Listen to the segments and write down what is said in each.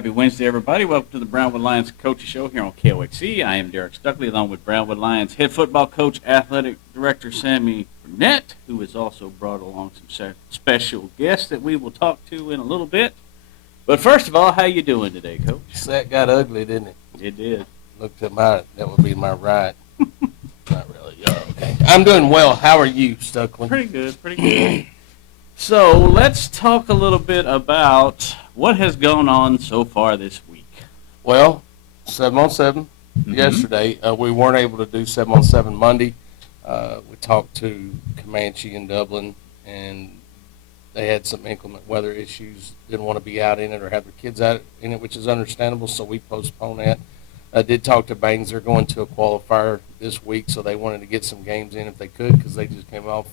Happy Wednesday, everybody. Welcome to the Brownwood Lions Coaches Show here on KOXC. I am Derek Stuckley, along with Brownwood Lions head football coach, athletic director Sammy Burnett, who has also brought along some special guests that we will talk to in a little bit. But first of all, how you doing today, Coach? That got ugly, didn't it? It did. Look to that would be my right. Not really. Okay. I'm doing well. How are you, Stuckley? Pretty good. So let's talk a little bit about what has gone on so far this week. Well, 7-on-7 yesterday. We weren't able to do 7-on-7 Monday. We talked to Comanche in Dublin, and they had some inclement weather issues, didn't want to be out in it or have their kids out in it, which is understandable, so we postponed that. I did talk to Bangs. They're going to a qualifier this week, so they wanted to get some games in if they could because they just came off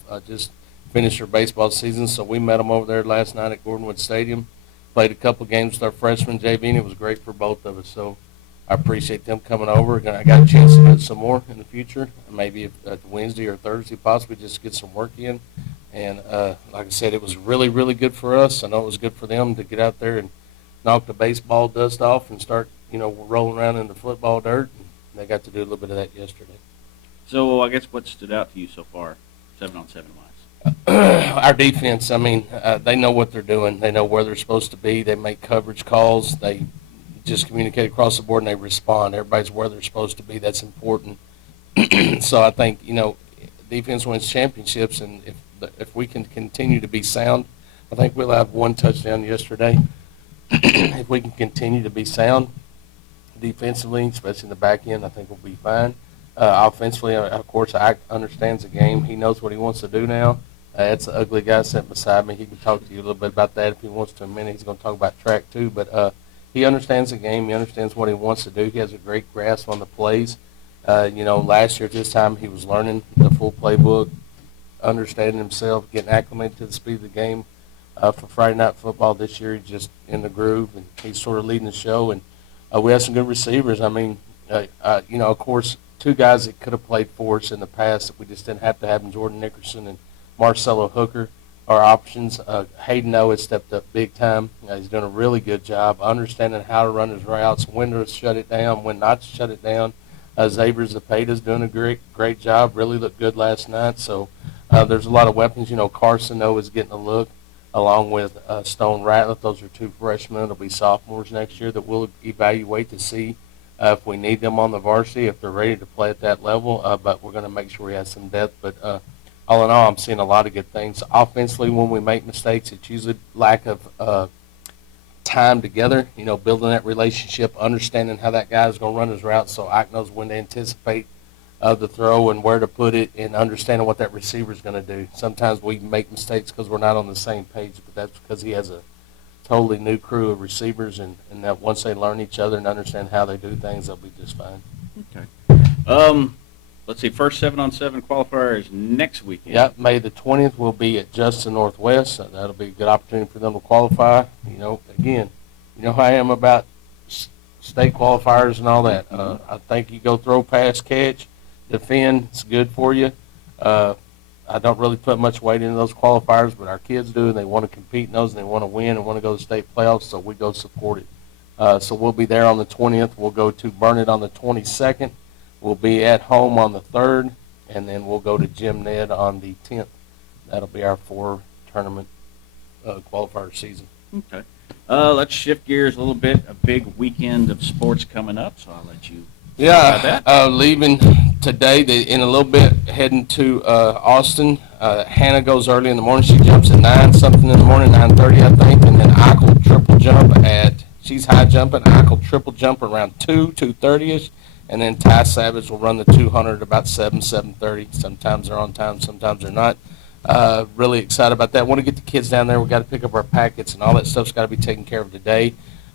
finished their baseball season, so we met them over there last night at Gordonwood Stadium. Played a couple games with our freshman JV, and it was great for both of us. So I appreciate them coming over. I got a chance to do it some more in the future, maybe Wednesday or Thursday possibly, just to get some work in. And like I said, it was really, really good for us. I know it was good for them to get out there and knock the baseball dust off and start, rolling around in the football dirt. And they got to do a little bit of that yesterday. So I guess what stood out to you so far, 7-on-7 wise? Our defense, they know what they're doing. They know where they're supposed to be. They make coverage calls. They just communicate across the board, and they respond. Everybody's where they're supposed to be. That's important. So I think, defense wins championships, and if we can continue to be sound, I think we'll have one touchdown yesterday. If we can continue to be sound defensively, especially in the back end, I think we'll be fine. Offensively, of course, Ike understands the game. He knows what he wants to do now. That's an ugly guy sitting beside me. He can talk to you a little bit about that if he wants to in a minute. He's going to talk about track too. But he understands the game. He understands what he wants to do. He has a great grasp on the plays. Last year at this time, he was learning the full playbook, understanding himself, getting acclimated to the speed of the game. For Friday Night Football this year, he's just in the groove, and he's sort of leading the show. And we have some good receivers. Of course, two guys that could have played for us in the past that we just didn't have to have them, Jordan Nickerson and Marcelo Hooker, are options. Hayden O has stepped up big time. He's doing a really good job understanding how to run his routes, when to shut it down, when not to shut it down. Xavier Zepeda's doing a great job, really looked good last night. So there's a lot of weapons. Carson O is getting a look, along with Stone Ratliff. Those are two freshmen. They'll be sophomores next year that we'll evaluate to see if we need them on the varsity, if they're ready to play at that level. But we're going to make sure we have some depth. But all in all, I'm seeing a lot of good things. Offensively, when we make mistakes, it's usually lack of time together, building that relationship, understanding how that guy's going to run his route so Ike knows when to anticipate the throw and where to put it, and understanding what that receiver's going to do. Sometimes we make mistakes because we're not on the same page, but that's because he has a totally new crew of receivers, and that once they learn each other and understand how they do things, they'll be just fine. Okay. Let's see, first 7-on-7 qualifier is next weekend. Yeah, May the 20th will be at Justin Northwest. So that'll be a good opportunity for them to qualify. Again, how I am about state qualifiers and all that. I think you go throw, pass, catch, defend. It's good for you. I don't really put much weight into those qualifiers, but our kids do, and they want to compete in those, and they want to win and want to go to state playoffs, so we go support it. So we'll be there on the 20th. We'll go to Burnett on the 22nd. We'll be at home on the 3rd, and then we'll go to Jim Ned on the 10th. That'll be our 4-tournament qualifier season. Okay. Let's shift gears a little bit. A big weekend of sports coming up, so I'll let you talk about that. Leaving today, in a little bit, heading to Austin. Hannah goes early in the morning. She jumps at 9-something in the morning, 9:30, I think, and then Eichel triple jump she's high jumping. Eichel triple jump around 2:30ish. And then Ty Savage will run the 200 at about 7:30. Sometimes they're on time, sometimes they're not. Really excited about that. Want to get the kids down there. We've got to pick up our packets, and all that stuff's got to be taken care of today.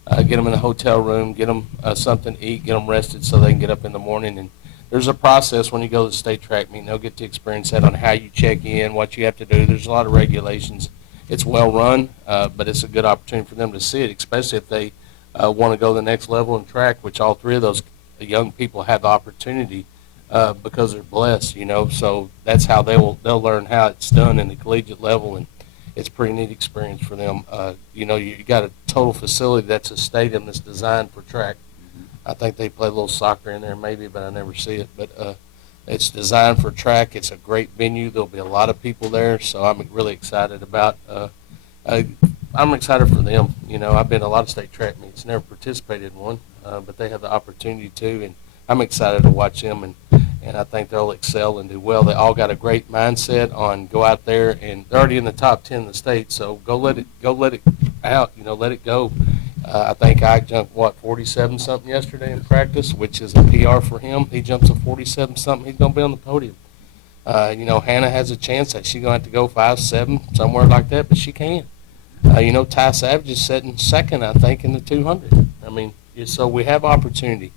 Get them in the hotel room, get them something to eat, get them rested so they can get up in the morning. And there's a process when you go to the state track meeting. They'll get to experience that on how you check in, what you have to do. There's a lot of regulations. It's well run, but it's a good opportunity for them to see it, especially if they want to go to the next level in track, which all three of those young people have the opportunity because they're blessed, So that's how they'll learn how it's done in the collegiate level, and it's a pretty neat experience for them. You got a total facility that's a stadium that's designed for track. I think they play a little soccer in there maybe, but I never see it. But it's designed for track. It's a great venue. There'll be a lot of people there, so I'm really excited about. I'm excited for them. I've been to a lot of state track meets, never participated in one, but they have the opportunity to, and I'm excited to watch them, and I think they'll excel and do well. They all got a great mindset on go out there, and they're already in the top 10 in the state, so go let it out. Let it go. I think I jumped 47 something yesterday in practice, which is a PR for him. He jumps a 47 something, he's gonna be on the podium. Hannah has a chance that she's gonna have to go 5'7", somewhere like that, but she can. Ty Savage is sitting second, I think, in the 200. So we have opportunity.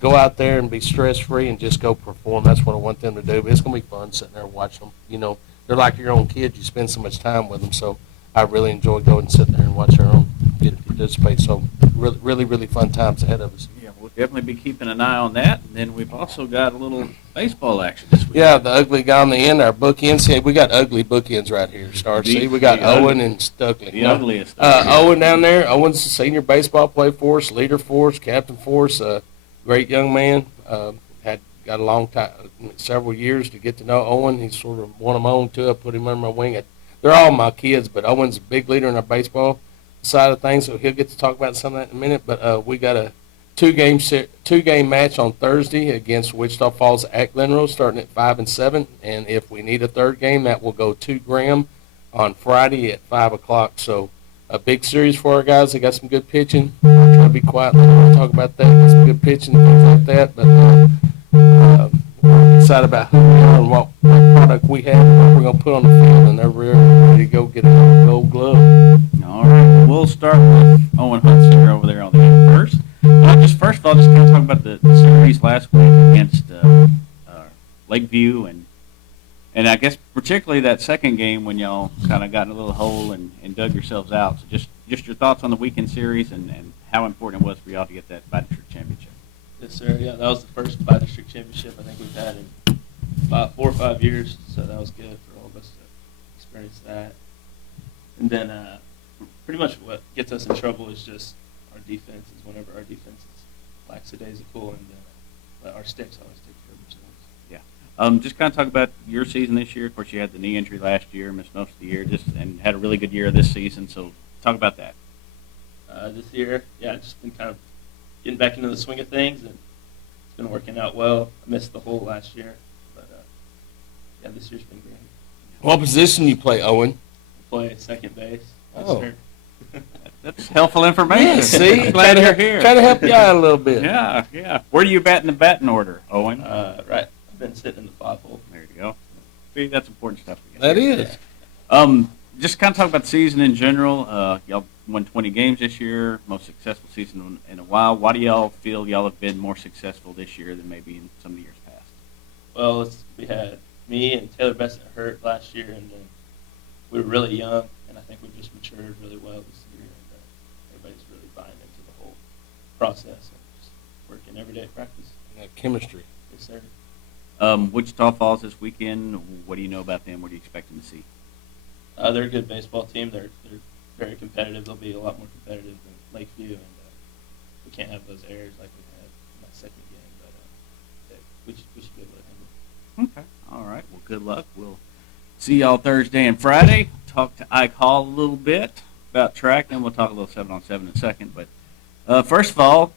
Go out there and be stress-free and just go perform. That's what I want them to do. But it's going to be fun sitting there and watching them. They're like your own kids. You spend so much time with them. So I really enjoy going and sitting there and watching our own get to participate. So really, really, really fun times ahead of us. Yeah, we'll definitely be keeping an eye on that. And then we've also got a little baseball action this week. Yeah, the ugly guy on the end, our bookends. See, we got ugly bookends right here, Star. See, we got Owen and Stuckley. The ugliest. Owen down there. Owen's a senior baseball player for us, leader for us, captain for us. Great young man. Got a long time, several years to get to know Owen. He's sort of one of my own too. I put him under my wing. They're all my kids, but Owen's a big leader in our baseball side of things, so he'll get to talk about some of that in a minute. But we got a two-game match on Thursday against Wichita Falls at Glen Rose, starting at 5 and 7. And if we need a third game, that will go to Graham on Friday at 5 o'clock. So a big series for our guys. They got some good pitching. I'll try to be quiet when we talk about that. Got some good pitching and things like that. But we're excited about who we are and what product we have and what we're going to put on the field. And they're ready to go get a gold glove. All right. We'll start with Owen Hudson over there on the end first. First of all, just kind of talk about the series last week against Lakeview, and I guess particularly that second game when y'all kind of got in a little hole and dug yourselves out. So just your thoughts on the weekend series and how important it was for y'all to get that by-district championship. Yes, sir. Yeah, that was the first by-district championship I think we've had in about 4 or 5 years, so that was good for all of us to experience that. And then pretty much what gets us in trouble is just our defense. Is whenever our defense is lackadaisical, and our sticks always take care of themselves. Yeah. Just kind of talk about your season this year. Of course, you had the knee injury last year, missed most of the year, and had a really good year this season. So talk about that. This year, yeah, just been kind of getting back into the swing of things, and it's been working out well. I missed the whole last year, but yeah, this year's been great. What position you play, Owen? I play second base. Oh. That's helpful information. Yeah, see? Glad you're here. Try to help you out a little bit. Yeah. Where do you bat in the batting order, Owen? Right. I've been sitting in the 5-hole. There you go. See, that's important stuff. That is. Just kind of talk about the season in general. Y'all won 20 games this year, most successful season in a while. Why do y'all feel y'all have been more successful this year than maybe in some of the years past? Well, we had me and Taylor Bessett hurt last year, and then we were really young, and I think we just matured really well this year, and everybody's really buying into the whole process and just working every day at practice. Chemistry. Yes, sir. Wichita Falls this weekend. What do you know about them? What do you expect them to see? They're a good baseball team. They're very competitive. They'll be a lot more competitive than Lakeview, and we can't have those errors like we had in that second game. But we should be able to handle it. Okay. All right. Well, good luck. We'll see y'all Thursday and Friday. Talk to Ike Hall a little bit about track, and we'll talk a little 7-on-7 in a second. But first of all,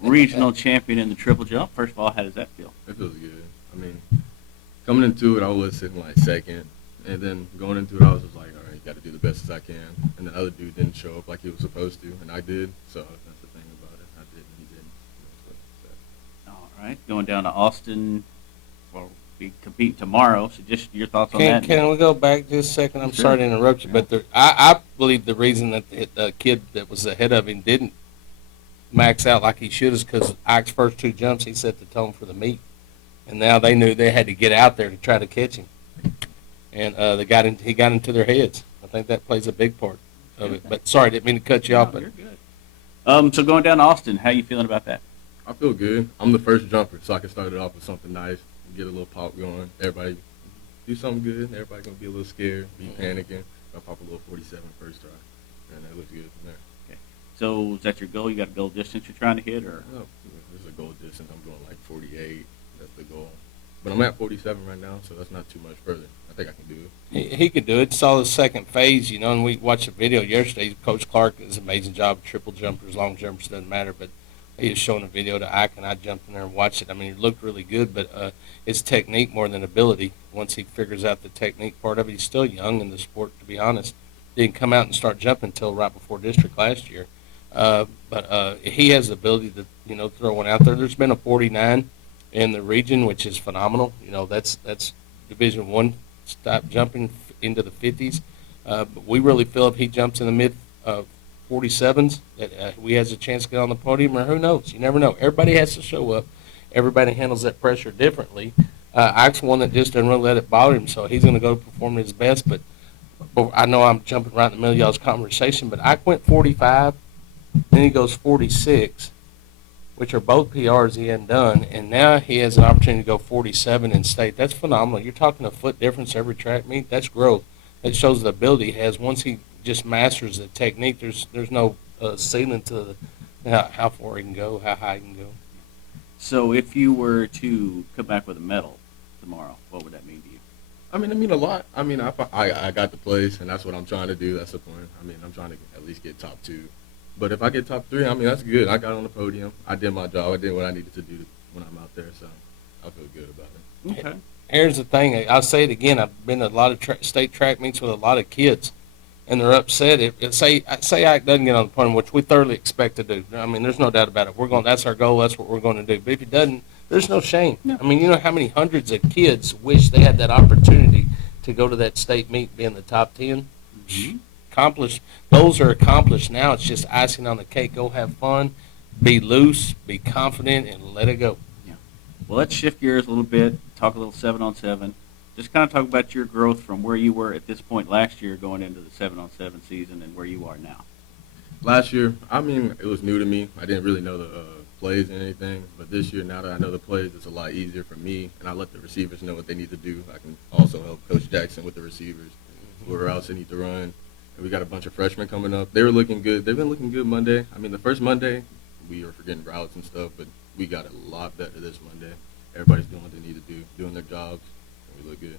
regional champion in the triple jump. First of all, how does that feel? It feels good. I mean, coming into it, I was sitting like second, and then going into it, I was just like, all right, got to do the best as I can. And the other dude didn't show up like he was supposed to, and I did. So that's the thing about it. I did, and he didn't. All right, going down to Austin. Well, we compete tomorrow. So just your thoughts on that. Can we go back just a second? I'm Sure. sorry to interrupt you, but I believe the reason that the kid that was ahead of him didn't max out like he should is because Ike's first 2 jumps, he set the tone for the meet. And now they knew they had to get out there to try to catch him. And he got into their heads. I think that plays a big part of it. But sorry, didn't mean to cut you off. But You're good. So going down to Austin, how you feeling about that? I feel good. I'm the first jumper, so I can start it off with something nice and get a little pop going. Everybody do something good. Everybody's gonna be a little scared, be panicking. I'll pop a little 47 first try, and that looks good from there. So is that your goal? You got a goal distance you're trying to hit, or? Oh, there's a goal distance. I'm going like 48. That's the goal. But I'm at 47 right now, so that's not too much further. I think I can do it. He could do it. Saw the second phase, you know, and we watched a video yesterday. Coach Clark does an amazing job. Triple jumpers, long jumpers, doesn't matter. But he was showing a video to Ike, and I jumped in there and watched it. I mean, it looked really good, but it's technique more than ability. Once he figures out the technique part of it, he's still young in the sport, to be honest. Didn't come out and start jumping until right before district last year. But he has the ability to, you know, throw one out there. There's been a 49 in the region, which is phenomenal. You know, that's Division I stop jumping into the 50s. But we really feel if he jumps in the mid 47s, that we has a chance to get on the podium, or who knows? You never know. Everybody has to show up. Everybody handles that pressure differently. Ike's one that just doesn't really let it bother him, so he's going to go perform his best. But I know I'm jumping right in the middle of y'all's conversation, but Ike went 45, then he goes 46, which are both PRs he hadn't done, and now he has an opportunity to go 47 in state. That's phenomenal. You're talking a foot difference every track meet. That's growth. That shows the ability he has. Once he just masters the technique, there's no ceiling to how far he can go, how high he can go. So if you were to come back with a medal tomorrow, what would that mean to you? I mean a lot. I mean, I got the place, and that's what I'm trying to do. That's the point. I mean, I'm trying to at least get top 2. But if I get top 3, I mean, that's good. I got on the podium. I did my job. I did what I needed to do when I'm out there, so I feel good about it. Okay. Here's the thing. I'll say it again. I've been to a lot of state track meets with a lot of kids, and they're upset. Say Ike doesn't get on the podium, which we thoroughly expect to do. I mean, there's no doubt about it. That's our goal. That's what we're going to do. But if he doesn't, there's no shame. No. I mean, you know how many hundreds of kids wish they had that opportunity to go to that state meet, be in the top 10? Mm-hmm. Accomplished. Goals are accomplished now. It's just icing on the cake. Go have fun, be loose, be confident, and let it go. Well, let's shift gears a little bit, talk a little 7-on-7. Just kind of talk about your growth from where you were at this point last year going into the 7-on-7 season and where you are now. Last year, I mean, it was new to me. I didn't really know the plays and anything. But this year, now that I know the plays, it's a lot easier for me, and I let the receivers know what they need to do. I can also help Coach Jackson with the receivers, whoever else they need to run. And we got a bunch of freshmen coming up. They were looking good. They've been looking good Monday. I mean, the first Monday, we were forgetting routes and stuff, but we got a lot better this Monday. Everybody's doing what they need to do, doing their jobs, and we look good.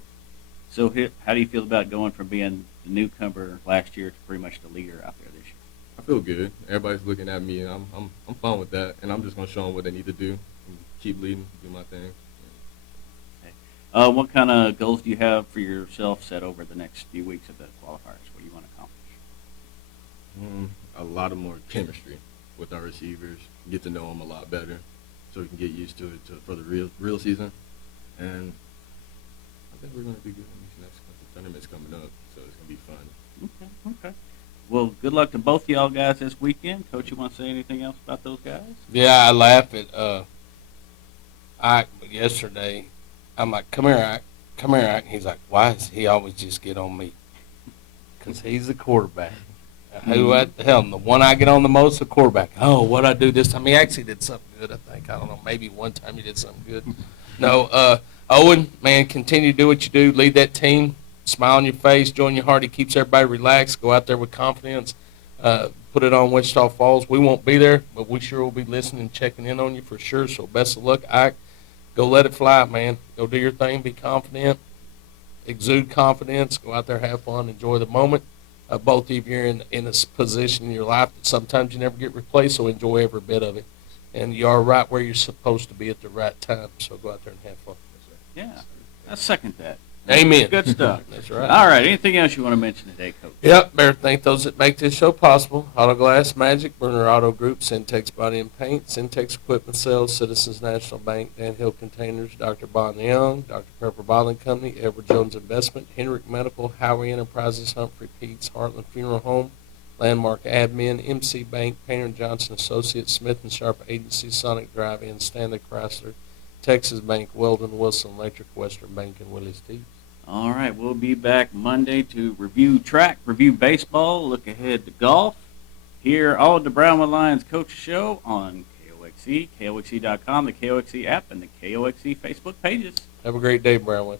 So how do you feel about going from being the newcomer last year to pretty much the leader out there this year? I feel good. Everybody's looking at me, and I'm fine with that. And I'm just going to show them what they need to do and keep leading, do my thing. Okay. What kind of goals do you have for yourself set over the next few weeks of the qualifiers? What do you want to accomplish? A lot of more chemistry with our receivers, get to know them a lot better, so we can get used to it for the real season. And I think we're going to be good in these next couple tournaments coming up, so it's going to be fun. Okay. Well, good luck to both of y'all guys this weekend. Coach, you want to say anything else about those guys? Yeah, I laugh at Ike yesterday. I'm like, come here, Ike. Come here, Ike. He's like, why does he always just get on me? Because he's the quarterback. Who the hell? The one I get on the most, the quarterback. Oh, what I do this time? He actually did something good, I think. I don't know. Maybe one time he did something good. No, Owen, man, continue to do what you do. Lead that team. Smile on your face. Join your heart. He keeps everybody relaxed. Go out there with confidence. Put it on Wichita Falls. We won't be there, but we sure will be listening and checking in on you for sure. So best of luck, Ike. Go let it fly, man. Go do your thing. Be confident. Exude confidence. Go out there, have fun, enjoy the moment. Both of you are in a position in your life that sometimes you never get replaced, so enjoy every bit of it. And you are right where you're supposed to be at the right time, so go out there and have fun. Yeah, I second that. Amen. Good stuff. That's right. All right, anything else you want to mention today, Coach? Yep, better thank those that make this show possible. Auto Glass Magic, Burner Auto Group, Syntex Body and Paint, Syntex Equipment Sales, Citizens National Bank, Dan Hill Containers, Dr. Bond Young, Dr. Pepper Bottling Company, Edward Jones Investment, Henrik Medical, Howard Enterprises, Humphrey Pete's, Heartland Funeral Home, Landmark Admin, MC Bank, Painter & Johnson Associates, Smith & Sharp Agency, Sonic Drive-In, Stanley Chrysler, Texas Bank, Weldon Wilson Electric, Western Bank, and Willie's Tees. All right, we'll be back Monday to review track, review baseball, look ahead to golf. Here on the Brownwood Lions Coach Show on KOXC, KOXC.com, the KOXC app, and the KOXC Facebook pages. Have a great day, Brownwood.